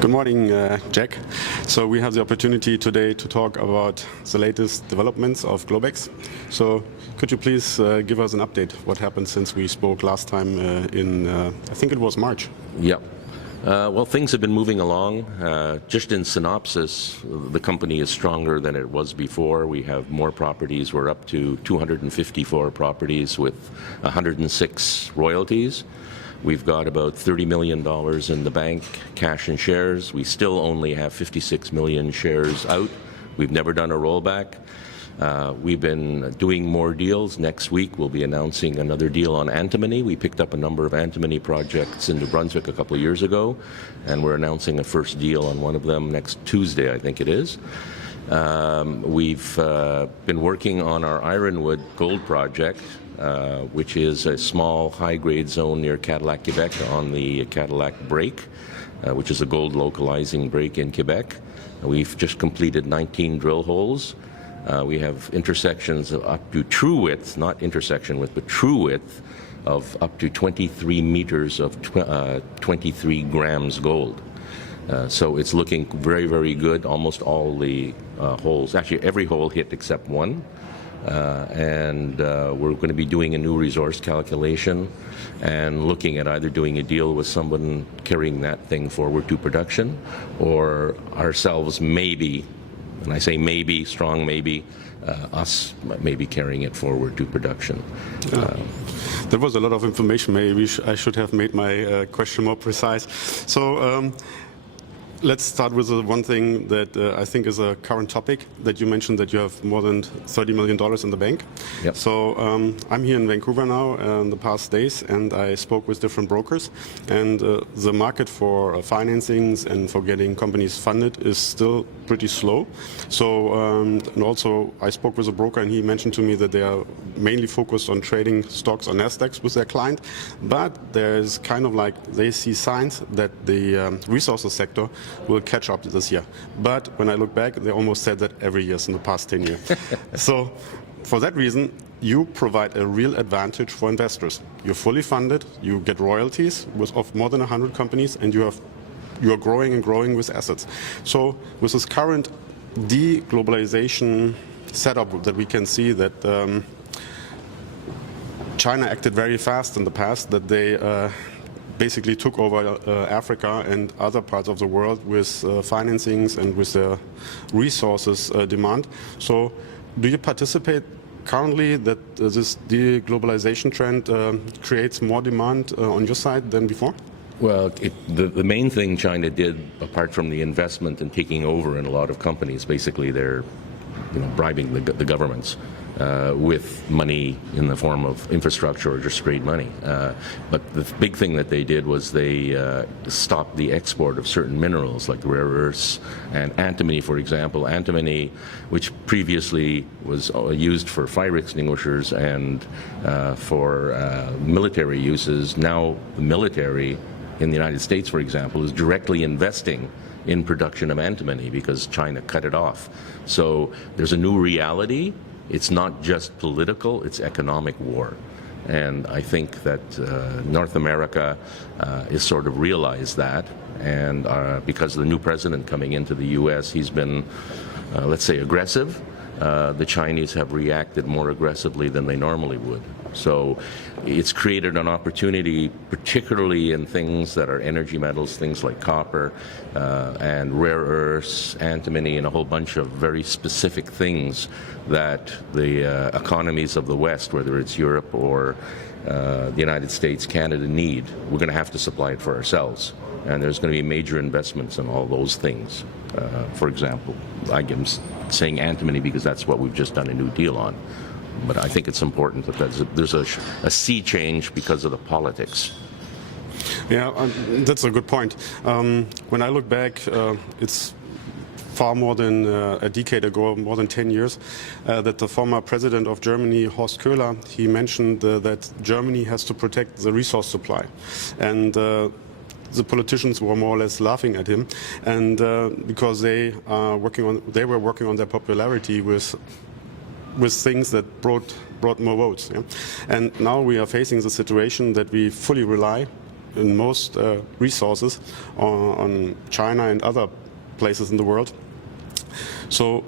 Good morning, Jack. So we have the opportunity today to talk about the latest developments of Globex. So could you please give us an update? What happened since we spoke last time I think it was March? Yep. Well, things have been moving along. Just in synopsis, the company is stronger than it was before. We have more properties. We're up to 254 properties with 106 royalties. We've got about $30 million in the bank, cash and shares. We still only have 56 million shares out. We've never done a rollback. We've been doing more deals. Next week we'll be announcing another deal on antimony. We picked up a number of antimony projects in New Brunswick a couple of years ago, and we're announcing a first deal on one of them next Tuesday, I think it is. We've been working on our Ironwood gold project, which is a small high-grade zone near Cadillac, Quebec on the Cadillac break, which is a gold localizing break in Quebec. We've just completed 19 drill holes. We have intersections of up to true width, not intersection width, but true width of up to 23 meters of 23 grams gold. So it's looking very, very good. Almost all the holes, actually every hole hit except one. We're going to be doing a new resource calculation and looking at either doing a deal with someone carrying that thing forward to production, or ourselves maybe, and I say maybe, strong maybe, us maybe carrying it forward to production. There was a lot of information. Maybe I should have made my question more precise. So let's start with the one thing that I think is a current topic, that you mentioned that you have more than $30 million in the bank. Yep. So I'm here in Vancouver now in the past days, and I spoke with different brokers, and the market for financings and for getting companies funded is still pretty slow. So and also I spoke with a broker, and he mentioned to me that they are mainly focused on trading stocks on Nasdaq with their client, but there's kind of like they see signs that the resources sector will catch up this year. But when I look back, they almost said that every year in the past 10 years. So for that reason, you provide a real advantage for investors. You're fully funded, you get royalties of more than 100 companies, and you are growing and growing with assets. So with this current de-globalization setup that we can see that China acted very fast in the past, that they basically took over Africa and other parts of the world with financings and with the resources demand. So do you participate currently that this de-globalization trend creates more demand on your side than before? Well, the main thing China did, apart from the investment and taking over in a lot of companies, basically they're bribing the governments with money in the form of infrastructure or just straight money. But the big thing that they did was they stopped the export of certain minerals like rare earths and antimony, for example. Antimony, which previously was used for fire extinguishers and for military uses, now the military in the United States, for example, is directly investing in production of antimony because China cut it off. So there's a new reality. It's not just political, it's economic war. And I think that North America is sort of realized that. And because of the new president coming into the U.S., he's been, let's say, aggressive. The Chinese have reacted more aggressively than they normally would. So it's created an opportunity, particularly in things that are energy metals, things like copper and rare earths, antimony, and a whole bunch of very specific things that the economies of the West, whether it's Europe or the United States, Canada, need. We're going to have to supply it for ourselves. And there's going to be major investments in all those things. For example, I'm saying antimony because that's what we've just done a new deal on. But I think it's important that there's a sea change because of the politics. Yeah, that's a good point. When I look back, it's far more than a decade ago, more than 10 years, that the former president of Germany, Horst Köhler, he mentioned that Germany has to protect the resource supply. And the politicians were more or less laughing at him, and because they were working on their popularity with things that brought more votes. Yeah? And now we are facing the situation that we fully rely in most resources on China and other places in the world. So,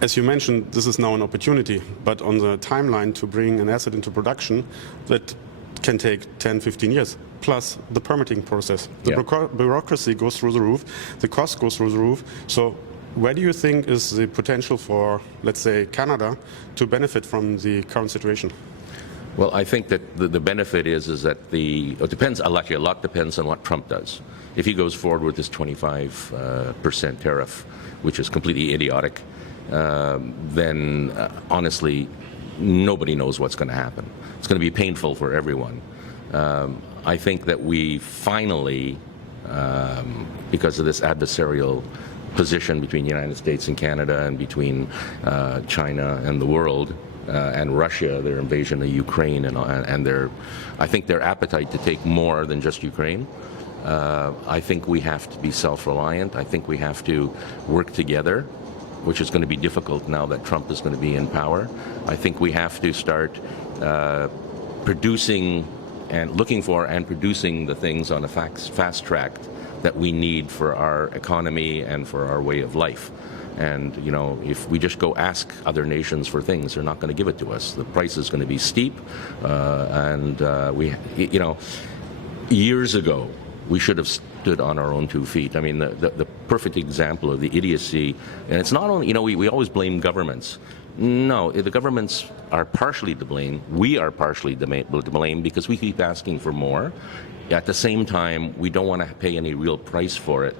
as you mentioned, this is now an opportunity, but on the timeline to bring an asset into production, that can take 10, 15 years, plus the permitting process. The bureaucracy goes through the roof, the cost goes through the roof. So where do you think is the potential for, let's say, Canada to benefit from the current situation? Well, I think that the benefit is that it depends, actually a lot depends on what Trump does. If he goes forward with this 25% tariff, which is completely idiotic, then honestly, nobody knows what's going to happen. It's going to be painful for everyone. I think that we finally, because of this adversarial position between the United States and Canada and between China and the world, and Russia, their invasion of Ukraine, and I think their appetite to take more than just Ukraine. I think we have to be self-reliant. I think we have to work together, which is going to be difficult now that Trump is going to be in power. I think we have to start producing and looking for and producing the things on a fast track that we need for our economy and for our way of life. And, you know, if we just go ask other nations for things, they're not going to give it to us. The price is going to be steep. Years ago, we should have stood on our own 2 feet. I mean, the perfect example of the idiocy, and it's not only, we always blame governments. No, the governments are partially to blame. We are partially to blame because we keep asking for more. At the same time, we don't want to pay any real price for it.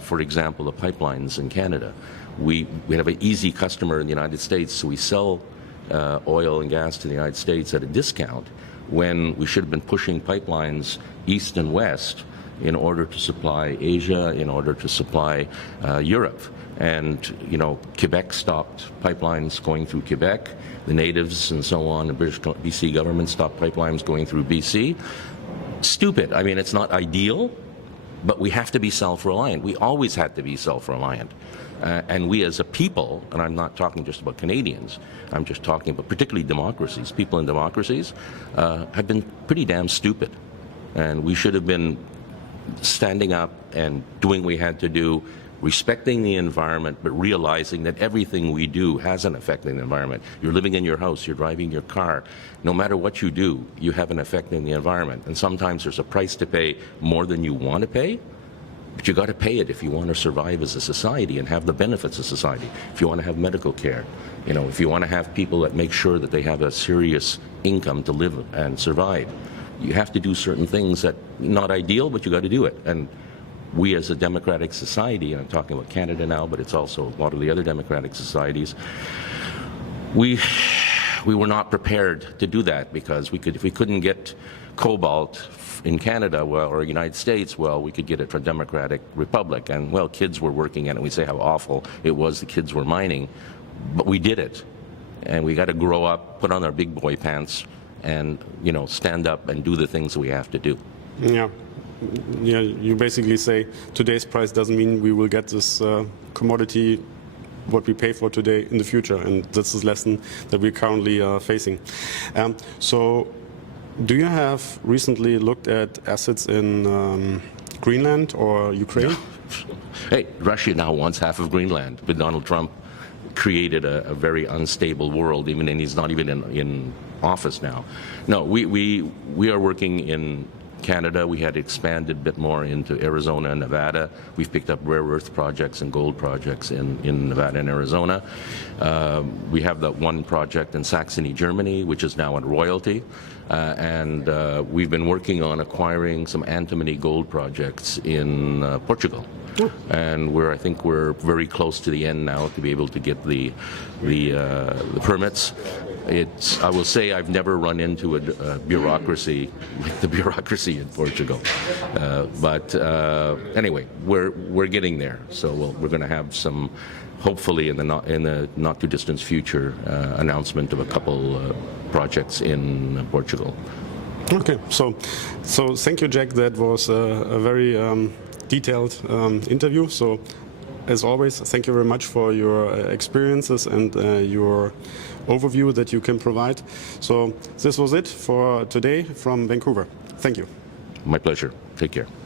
For example, the pipelines in Canada. We have an easy customer in the United States, so we sell oil and gas to the United States at a discount when we should have been pushing pipelines east and west in order to supply Asia, in order to supply Europe. And, Quebec stopped pipelines going through Quebec. The natives and so on, the BC government stopped pipelines going through BC. Stupid. I mean, it's not ideal, but we have to be self-reliant. We always had to be self-reliant. And we as a people, and I'm not talking just about Canadians, I'm just talking about particularly democracies, people in democracies, have been pretty damn stupid. And we should have been standing up and doing what we had to do, respecting the environment, but realizing that everything we do has an effect on the environment. You're living in your house, you're driving your car. No matter what you do, you have an effect on the environment. And sometimes there's a price to pay more than you want to pay, but you got to pay it if you want to survive as a society and have the benefits of society. If you want to have medical care, if you want to have people that make sure that they have a serious income to live and survive, you have to do certain things that not ideal, but you got to do it. And we as a democratic society, and I'm talking about Canada now, but it's also a lot of the other democratic societies, we were not prepared to do that because if we couldn't get cobalt in Canada, or United States, we could get it from Democratic Republic. And, kids were working at it. We say how awful it was the kids were mining, but we did it. And we got to grow up, put on our big boy pants, and, stand up and do the things we have to do. Yeah. Yeah, you basically say today's price doesn't mean we will get this commodity, what we pay for today, in the future, and that's the lesson that we're currently facing. So, do you have recently looked at assets in Greenland or Ukraine? Hey, Russia now wants half of Greenland, but Donald Trump created a very unstable world, and he's not even in office now. No, we are working in Canada. We had expanded a bit more into Arizona and Nevada. We've picked up rare earth projects and gold projects in Nevada and Arizona. We have that one project in Saxony, Germany, which is now on royalty. And we've been working on acquiring some antimony gold projects in Portugal. And I think we're very close to the end now to be able to get the permits. I will say I've never run into a bureaucracy like the bureaucracy in Portugal. But anyway, we're getting there. So we're going to have some, hopefully in the not too distant future, announcement of a couple projects in Portugal. Okay, so thank you, Jack. That was a very detailed interview. So as always, thank you very much for your experiences and your overview that you can provide. So this was it for today from Vancouver. Thank you. My pleasure. Take care.